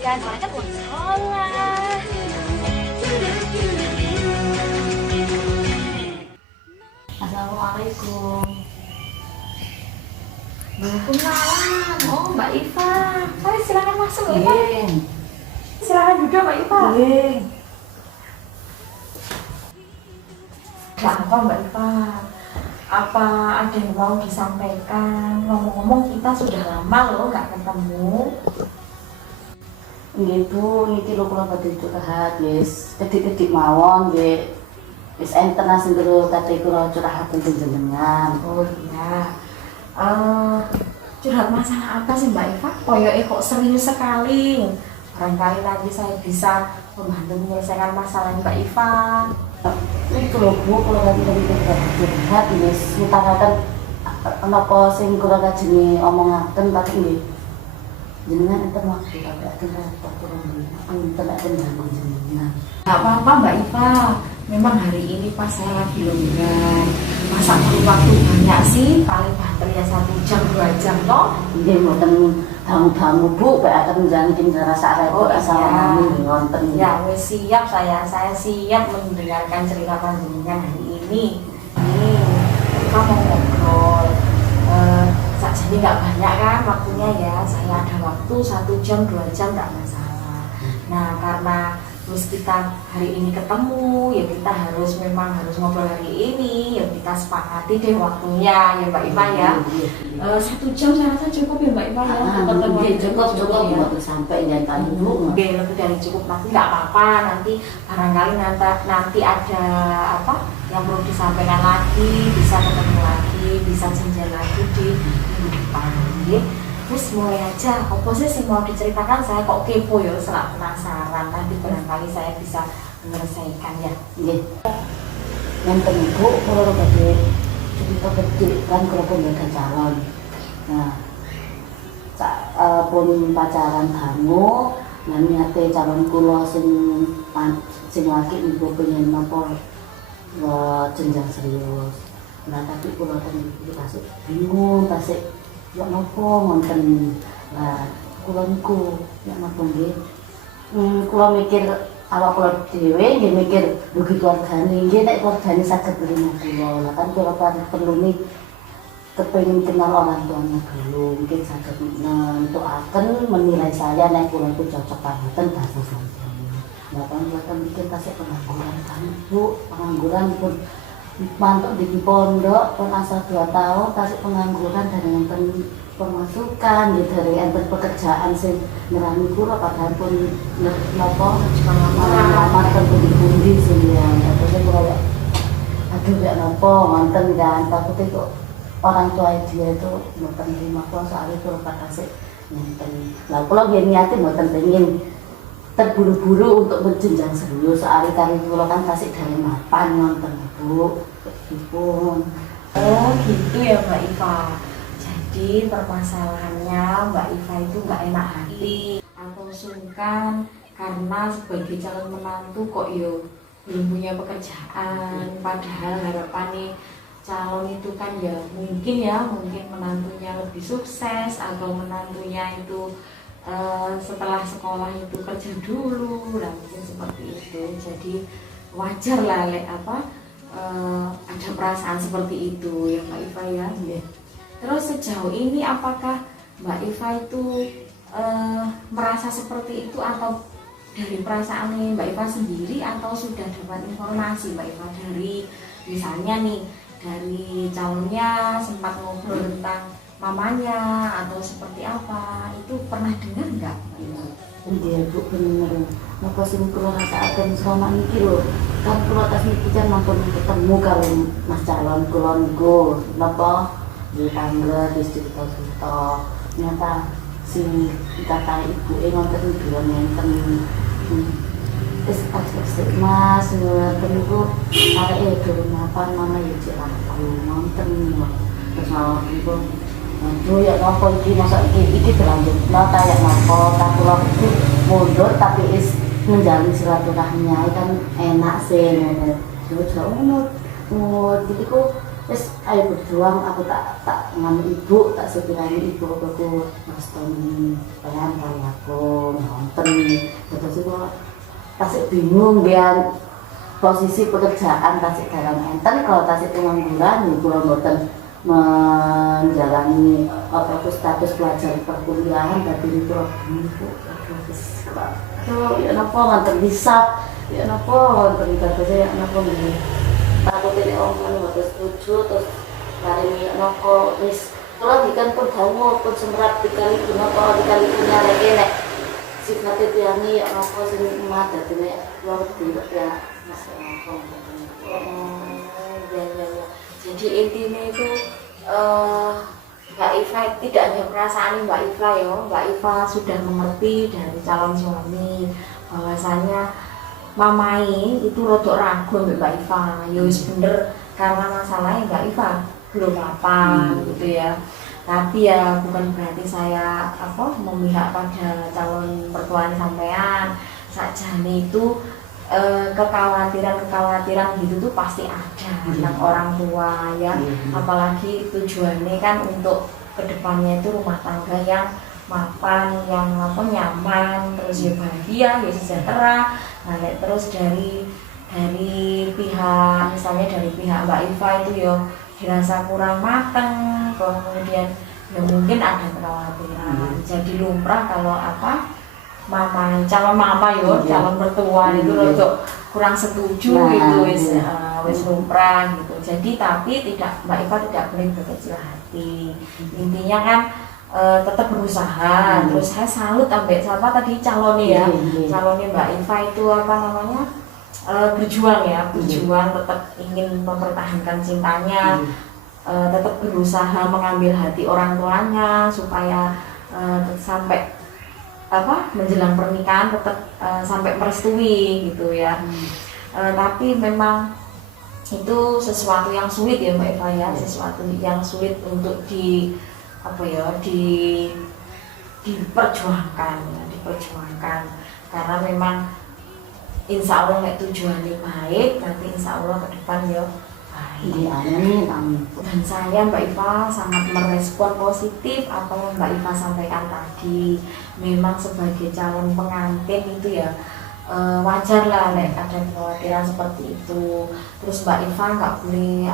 Ya, soalnya kan buat sekolah. Assalamualaikum. Waalaikumsalam. Oh, Mbak Iva. Mari silakan masuk, Mbak Iva. Iya. Silakan duduk, Mbak Iva. Iya. Gak apa, Mbak Iva. Apa ada yang mau disampaikan? Ngomong-ngomong kita sudah lama loh nggak ketemu. Nggih Bu, niki lho kula badhe curhat wis kedik-kedik mawon nggih. Wis enten sing kula kadhe kula curhat teng jenengan. Oh iya. Curhat masalah apa sih Mbak Iva? Koyoknya kok serius sekali. Barangkali nanti saya bisa membantu menyelesaikan masalah Mbak Iva. Niki lho Bu, kula badhe curhat wis nyetakaken napa sing kula kajenge omongaken tapi nggih. Jenengan enten waktu tapi akan repot turun enten ganggu jenengan. Gak apa-apa Mbak Iva. Memang hari ini pas saya lagi longgar. Masa perlu waktu banyak sih? Paling banter ya 1 jam 2 jam toh. Nggih mboten dangu-dangu Bu, bae akan njangking rasa repot asal nami wonten. Ya, wis siap saya siap mendengarkan cerita panjenengan hari ini. Nih, kita mau ngobrol. Jadi nggak banyak kan waktunya ya. Saya ada waktu 1 jam 2 jam nggak masalah. Nah, karena terus kita hari ini ketemu, ya kita memang harus ngobrol hari ini, ya kita sepakati deh waktunya ya Mbak Iva ya. 1 jam saya rasa cukup ya Mbak Iva ya. Cukup ya. Sampai nyantai Bu. Oke, lebih dari cukup, nanti nggak apa-apa, nanti barangkali nanti ada apa yang perlu disampaikan lagi, bisa ketemu lagi, bisa janjian lagi di minggu depan. Terus mulai aja, apa sih yang mau diceritakan? Saya kok kepo ya, selak penasaran. Nanti barangkali saya bisa menyelesaikan ya. Nggih. Nenten Bu, kula badhe cerita gede kan kula pun ada calon. Nah, pun pacaran dangu, lan niate calon kula sing laki niku pengen napa jenjang serius. Nah, tapi kula ten iki tasik bingung, tasik ya nopo ngonten. Nah, kula niku ya napa nggih. Kula mikir awak kula dhewe nggih mikir rugi keluargane. Nggih nek keluargane saged nrimo kula. Lah kan kula perlu nih kepengin kenal orang tuanya dulu. Mungkin saged nentukaken menilai saya nek kula itu cocok banget bahasa sampeyan. Lah kan kula mikir tasik pengangguran kan Bu, pengangguran pun mantuk di pondok pun asal 2 tahun tasik pengangguran dan enten pemasukan gitu dari enten pekerjaan sing ngerani kula padahal pun napa lamar ten pundi-pundi sing ya terus kula aduh ya napa wonten kan takut kok orang tua dia itu mboten terima kula soalnya kula tasik nenten. Lah kula niate mboten pengin terburu-buru untuk berjenjang serius soalnya kali kula kan tasik dari mapan nonton Bu. Pun. Oh gitu ya Mbak Iva. Jadi permasalahannya Mbak Iva itu nggak enak hati atau sungkan karena sebagai calon menantu kok yo belum punya pekerjaan. Padahal harapan nih calon itu kan ya mungkin menantunya lebih sukses atau menantunya itu setelah sekolah itu kerja dulu, lah mungkin seperti itu. Jadi wajar lah ada perasaan seperti itu ya Mbak Iva ya. Terus sejauh ini apakah Mbak Iva itu merasa seperti itu atau dari perasaan Mbak Iva sendiri atau sudah dapat informasi Mbak Iva dari misalnya nih dari calonnya sempat ngobrol tentang mamanya atau seperti apa, itu pernah dengar nggak? Iya Bu, bener. Napa sing kula rasakaken selama niki lho. Kan kula tas niki kan mampun ketemu karo Mas calon kula niku. Napa di tangga di cerita-cerita. Nyata si kata ibuke ngonten bilang nenten. Wis asik Mas, ngoten niku areke durung mapan mama ya cek aku ngonten. Terus malah niku aduh ya nopo iki masa iki berlanjut nah kayak nopo tak kula mundur tapi is menjalin silaturahmi kan enak sih ngono. Terus ngono. Jadi ku Terus ayo berjuang, aku tak nganu ibu, tak sekiranya ibu aku ngestoni pengen kali aku nonton. Terus itu tasik bingung biar posisi pekerjaan tasik dalam enten, kalau tasik pengangguran ibu mboten menjalani apa itu status pelajar perkuliahan tapi itu bingung. Aduh, ya napa nganter bisa, ya napa nganter bisa, ya napa nih. Takut ini orang mboten setuju terus mari noko wis kula dikan pun dawa pun semrat dikali napa dikali punya lagi nek sifate tiyane noko sing emat dadi nek kula dilek ya Mas noko. Ya. Jadi intinya itu Mbak Iva tidak hanya perasaan Mbak Iva ya, Mbak Iva sudah mengerti dari calon suami bahwasanya mamai itu rodok ragu Mbak Iva. Ya wis bener karena masalahnya Mbak Iva belum mapan gitu ya. Tapi ya bukan berarti saya memihak pada calon mertuaan sampean. Sakjane itu kekhawatiran gitu tuh pasti ada tentang orang tua ya. Apalagi tujuannya kan untuk kedepannya itu rumah tangga yang mapan, yang nyaman, terus ya bahagia, ya sejahtera. Nah, terus dari pihak misalnya dari pihak Mbak Iva itu ya dirasa kurang mateng, kemudian ya mungkin ada kekhawatiran. Jadi lumrah kalau calon mama yo, calon mertua itu rodok kurang setuju gitu wis lumrah gitu. Jadi tapi Mbak Iva tidak boleh berkecil hati. Intinya kan tetap berusaha. Terus saya salut ambek siapa tadi calonnya ya. Calonnya Mbak Iva itu berjuang tetap ingin mempertahankan cintanya. Tetap berusaha mengambil hati orang tuanya supaya sampai menjelang pernikahan tetap sampai merestui gitu ya. Tapi memang itu sesuatu yang sulit ya Mbak Eva ya, sesuatu yang sulit untuk diperjuangkan karena memang insya Allah tujuannya baik, nanti insya Allah ke depan ya baik. Amin. Dan saya Mbak Iva sangat merespon positif apa yang Mbak Iva sampaikan tadi. Memang sebagai calon pengantin itu ya wajar lah ada kekhawatiran seperti itu. Terus Mbak Iva nggak boleh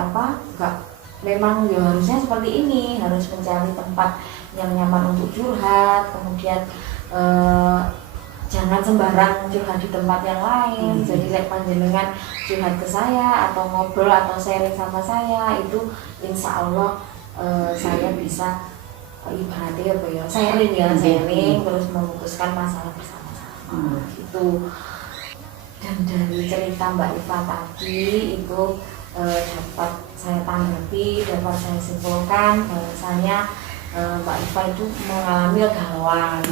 memang ya harusnya seperti ini, harus mencari tempat yang nyaman untuk curhat, kemudian jangan sembarang curhat di tempat yang lain. Jadi kayak panjenengan curhat ke saya atau ngobrol atau sharing sama saya itu insya Allah saya bisa ibaratnya sharing terus memutuskan masalah bersama-sama gitu. Dan dari cerita Mbak Iva tadi itu dapat saya tanggapi, dapat saya simpulkan bahwasanya Mbak Iva itu mengalami kegalauan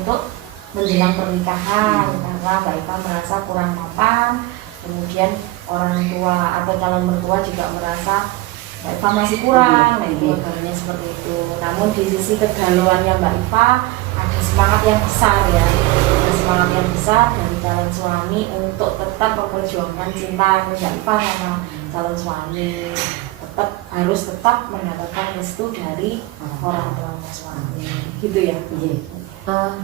untuk menjelang pernikahan karena Mbak Iva merasa kurang mapan, kemudian orang tua atau calon mertua juga merasa Mbak Iva masih kurang, keluarganya seperti itu. Namun di sisi kegalauannya Mbak Iva ada semangat yang besar ya, dari calon suami untuk tetap memperjuangkan cinta Mbak Iva sama calon suami, harus tetap mendapatkan restu dari orang tua suami, gitu ya.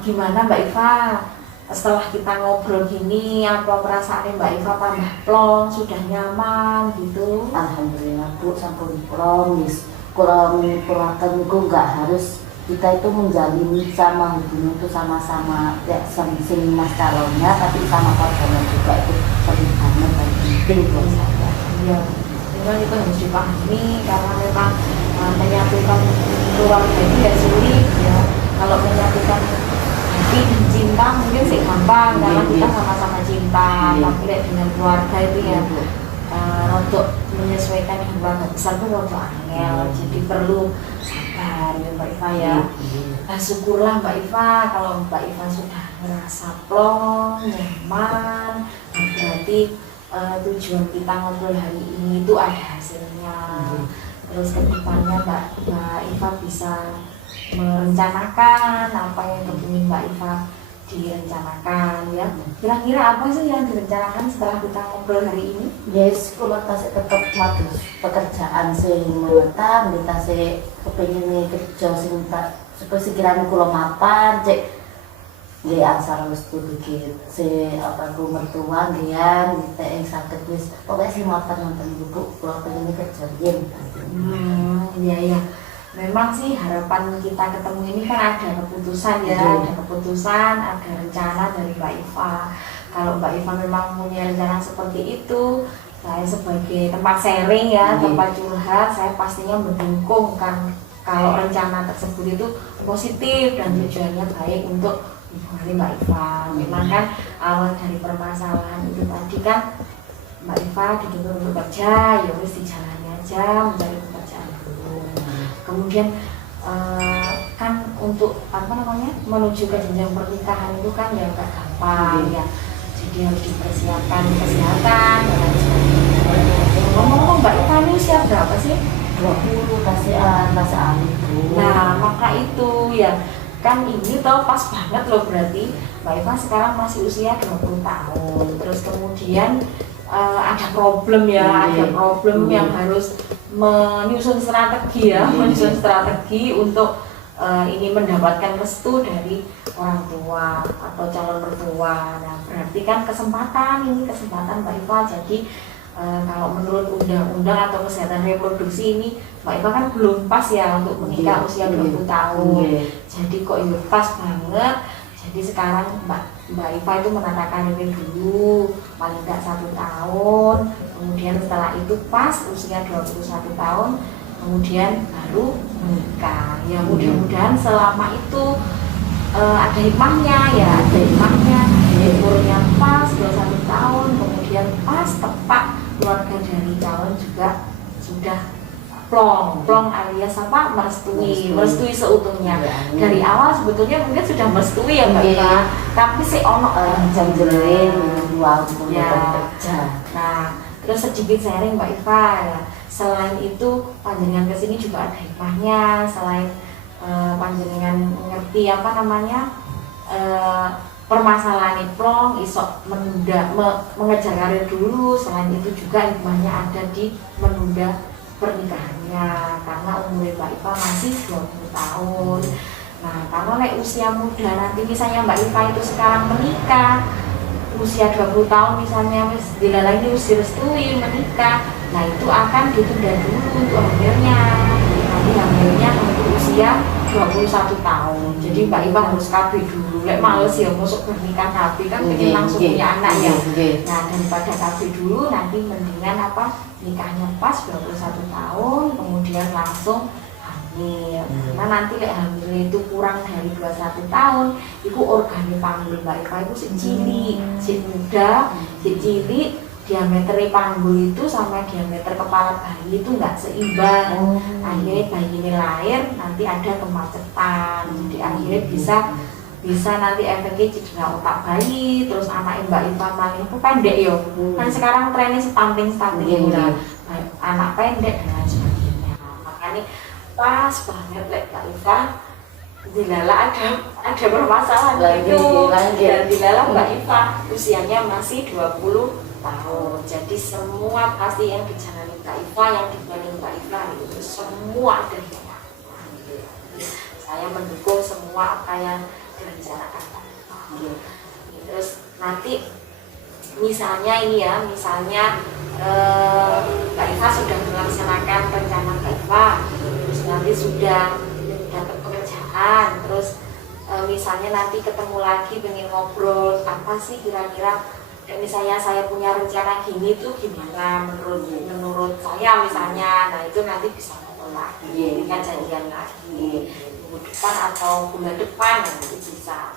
Gimana Mbak Iva setelah kita ngobrol gini, apa perasaan Mbak Iva tambah plong, sudah nyaman gitu? Alhamdulillah Bu, sampun plong wis kurang niku nggak harus kita itu menjalin sama hubungan itu sama-sama ya sing mas calonnya, tapi sama korbannya juga itu penting banget dan penting buat saya. Iya, memang itu harus dipahami karena memang menyatukan keluarga itu ya sulit ya. Kalau menyatukan hati dan cinta mungkin sih gampang karena kita sama-sama cinta, tapi dengan keluarga itu ya untuk menyesuaikan yang keluarga besar itu untuk angel, jadi perlu sabar ya Mbak Iva ya. Nah, syukurlah Mbak Iva kalau Mbak Iva sudah merasa plong, nyaman, berarti tujuan kita ngobrol hari ini itu ada hasilnya. Terus kedepannya Mbak Iva bisa merencanakan apa yang kepingin Mbak Iva direncanakan ya. Kira-kira apa sih yang direncanakan setelah kita ngobrol hari ini? Yes, kula tasih tetep mados pekerjaan sing menetap, kita sih kepengin kerja sing tak sekiranya kula mapan, cek nggih asal wis dikit si apa ku mertua nggih kita yang saged wis pokoke sing mapan nonton ibu kula pengen kerja yen. Iya. Memang sih harapan kita ketemu ini kan ada keputusan ya, ada keputusan, ada rencana dari Mbak Iva. Kalau Mbak Iva memang punya rencana seperti itu, saya sebagai tempat sharing ya, tempat curhat, saya pastinya mendukung kan kalau rencana tersebut itu positif dan tujuannya baik untuk hubungan Mbak Iva. Memang kan awal dari permasalahan itu tadi kan Mbak Iva dituntut untuk kerja, ya wis dijalani aja mencari pekerjaan dulu. Kemudian kan untuk menuju ke jenjang pernikahan itu kan ya gak gampang ya, jadi harus dipersiapkan kesehatan dan lain sebagainya. Ngomong-ngomong Mbak Iva ini usia berapa sih? 20 kasihan itu. Nah maka itu ya kan ini tau pas banget loh, berarti Mbak Iva sekarang masih usia 20 tahun. Terus kemudian ada problem ya, ada problem yang harus menyusun strategi ya, menyusun strategi untuk ini mendapatkan restu dari orang tua atau calon mertua. Nah berarti kan kesempatan Mbak Iva. Jadi kalau menurut undang-undang atau kesehatan reproduksi ini Mbak Iva kan belum pas ya untuk menikah usia 20 tahun. Jadi kok ya pas banget. Jadi sekarang Mbak Iva itu menata karirnya dulu paling nggak 1 tahun, kemudian setelah itu pas usia 21 tahun kemudian baru menikah. Ya mudah-mudahan selama itu ada hikmahnya ya, umurnya pas 21 tahun, kemudian pas tepat keluarga dari calon juga sudah plong alias apa merestui seutuhnya. Dari awal sebetulnya mungkin sudah merestui ya Mbak Iva, tapi si ono jam-jamin ya. Nah terus sedikit sharing Mbak Iva ya, selain itu panjenengan kesini juga ada hikmahnya. Selain panjenengan ngerti permasalahan plong isok mengejar karir dulu, selain itu juga hikmahnya ada di menunda pernikahannya karena umur Mbak Iva masih 20 tahun. Nah karena usia muda nanti misalnya Mbak Iva itu sekarang menikah usia 20 tahun misalnya dilalai usia restui menikah, nah itu akan ditunda dulu untuk hamilnya. Nanti hamilnya untuk usia 21 tahun. Jadi Mbak Iva harus KB dulu. Lek males ya masuk pernikahan KB kan pengen langsung punya anak ya. Nah daripada KB dulu nanti mendingan nikahnya pas 21 tahun kemudian langsung hamil. Karena nanti lek hamil itu kurang dari 21 tahun, itu organ panggul Mbak Iva itu si muda, si cilik, diameter panggul itu sama diameter kepala bayi itu nggak seimbang. Akhirnya bayi ini lahir nanti ada kemacetan, jadi akhirnya bisa nanti efeknya cedera otak bayi. Terus anak Mbak Iva malah itu pendek yo, kan sekarang trennya stunting anak pendek dan lain sebagainya. Makanya pas banget Mbak Iva dilala ada permasalahan itu dan dilala Mbak Iva usianya masih 20 tahun. Jadi semua pasti yang dijalani Mbak Iva, yang dijalani Mbak Iva itu semua ada hikmah. Saya mendukung semua apa yang direncanakan Mbak Iva. Terus nanti misalnya Mbak Iva sudah melaksanakan rencana Mbak Iva, terus nanti sudah dapat pekerjaan, terus misalnya nanti ketemu lagi pengen ngobrol apa sih kira-kira misalnya saya punya rencana gini tuh gimana menurut saya misalnya. Nah itu nanti bisa ngobrol lagi, kan janjian lagi minggu depan atau bulan depan, nanti bisa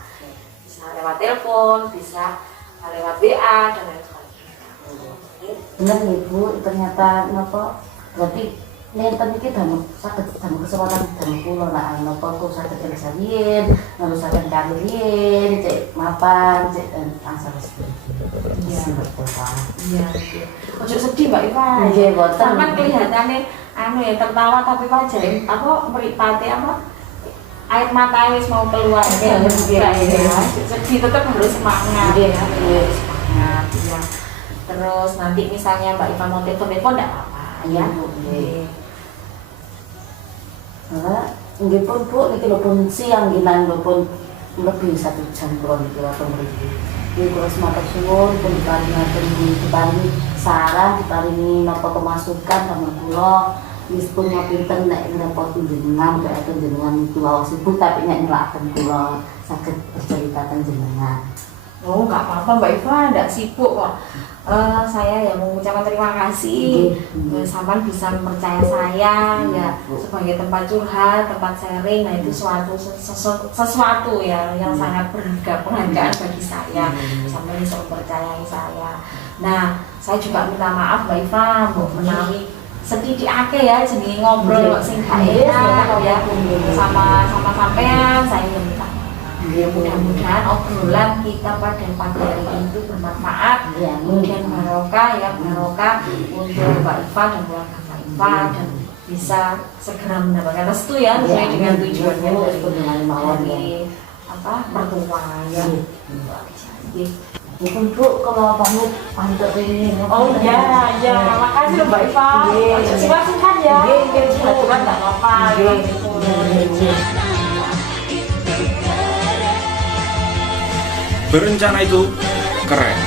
lewat telepon, bisa lewat WA dan lain sebagainya. Benar Ibu, ternyata berarti nenten iki damel kesempatan damel kula lah napa kok saged kerja riyen, nerusaken karir riyen, cek mapan, cek asal sedih. Iya betul Pak. Iya. Ojo sedih Mbak Iva. Nggih boten. Sampeyan kelihatane ya tertawa tapi wajah mripate air mata wis mau keluar ya, sedih tetap harus semangat ya, harus semangat ya. Terus nanti misalnya Mbak Iva mau telepon enggak apa-apa ya. Nggih pun Bu, niki lho pun siang ginan lho pun lebih 1 jam kula niki wonten mriki. Nggih kula sematur suwun pun diparingi saran, diparingi napa pemasukan kangge kula. Wis pun ngapinten nek ngrepoti jenengan, kaya jenengan iki wae sibuk tapi nek nylakaken kula saged bercerita teng jenengan. Oh, nggak apa-apa Mbak Iva, nggak sibuk kok. Saya ya mengucapkan terima kasih. Sampai bisa percaya saya ya sebagai tempat curhat, tempat sharing. Nah itu sesuatu ya yang sangat berharga, penghargaan bagi saya. Sampai bisa mempercayai saya. Nah, saya juga minta maaf Mbak Iva, Mbak menawi sedikit akeh ya jenenge ngobrol kok sing gak enak ya sama sampean. Saya minta mudah-mudahan obrolan kita pada pagi hari ini itu bermanfaat, kemudian barokah ya, barokah untuk Mbak Iva dan keluarga Mbak Iva dan bisa segera mendapatkan restu ya sesuai dengan tujuannya dari mertua ya. Mungkin Bu, kalau pamit pantun ini. Oh iya, makasih Mbak Iva. Silakan ya. Bukan nggak apa-apa. Berencana itu keren.